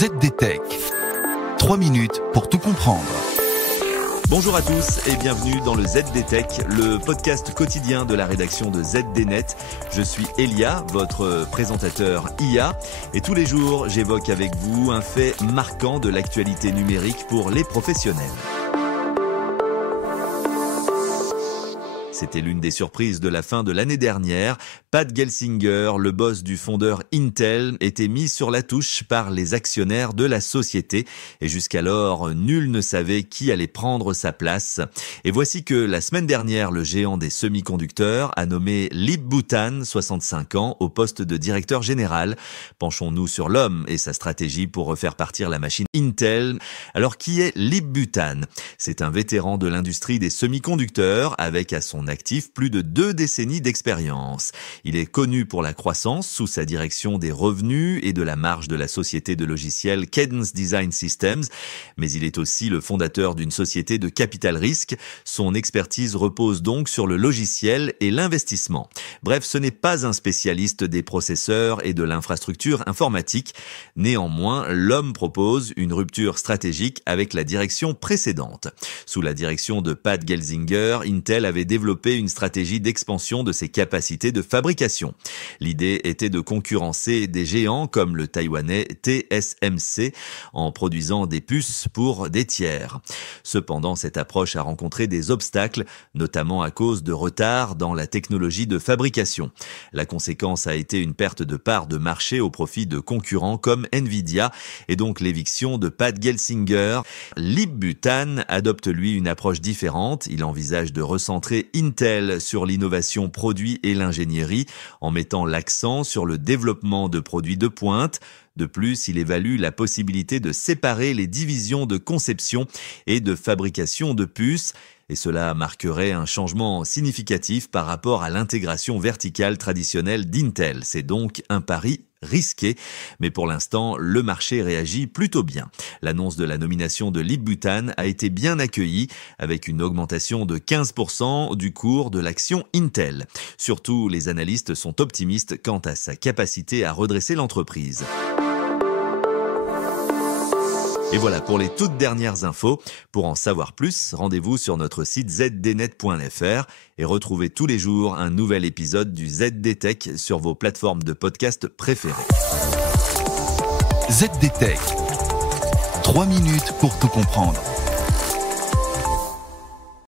ZDTech. 3 minutes pour tout comprendre. Bonjour à tous et bienvenue dans le ZDTech, le podcast quotidien de la rédaction de ZDNet. Je suis Elia, votre présentateur IA, et tous les jours j'évoque avec vous un fait marquant de l'actualité numérique pour les professionnels. C'était l'une des surprises de la fin de l'année dernière. Pat Gelsinger, le boss du fondeur Intel, était mis sur la touche par les actionnaires de la société. Et jusqu'alors, nul ne savait qui allait prendre sa place. Et voici que la semaine dernière, le géant des semi-conducteurs a nommé Lip Bhutan, 65 ans, au poste de directeur général. Penchons-nous sur l'homme et sa stratégie pour refaire partir la machine Intel. Alors, qui est Lip Bhutan ? C'est un vétéran de l'industrie des semi-conducteurs avec à son actif plus de 2 décennies d'expérience. Il est connu pour la croissance sous sa direction des revenus et de la marge de la société de logiciels Cadence Design Systems, mais il est aussi le fondateur d'une société de capital risque. Son expertise repose donc sur le logiciel et l'investissement. Bref, ce n'est pas un spécialiste des processeurs et de l'infrastructure informatique. Néanmoins, l'homme propose une rupture stratégique avec la direction précédente. Sous la direction de Pat Gelsinger, Intel avait développé une stratégie d'expansion de ses capacités de fabrication. L'idée était de concurrencer des géants comme le taïwanais TSMC en produisant des puces pour des tiers. Cependant, cette approche a rencontré des obstacles, notamment à cause de retards dans la technologie de fabrication. La conséquence a été une perte de parts de marché au profit de concurrents comme Nvidia et donc l'éviction de Pat Gelsinger. Lip Bhutan adopte lui une approche différente. Il envisage de recentrer Intel sur l'innovation produit et l'ingénierie en mettant l'accent sur le développement de produits de pointe. De plus, il évalue la possibilité de séparer les divisions de conception et de fabrication de puces. Et cela marquerait un changement significatif par rapport à l'intégration verticale traditionnelle d'Intel. C'est donc un pari risqué, mais pour l'instant, le marché réagit plutôt bien. L'annonce de la nomination de Lip Bhutan a été bien accueillie, avec une augmentation de 15% du cours de l'action Intel. Surtout, les analystes sont optimistes quant à sa capacité à redresser l'entreprise. Et voilà pour les toutes dernières infos. Pour en savoir plus, rendez-vous sur notre site zdnet.fr et retrouvez tous les jours un nouvel épisode du ZDTech sur vos plateformes de podcast préférées. ZDTech. 3 minutes pour tout comprendre.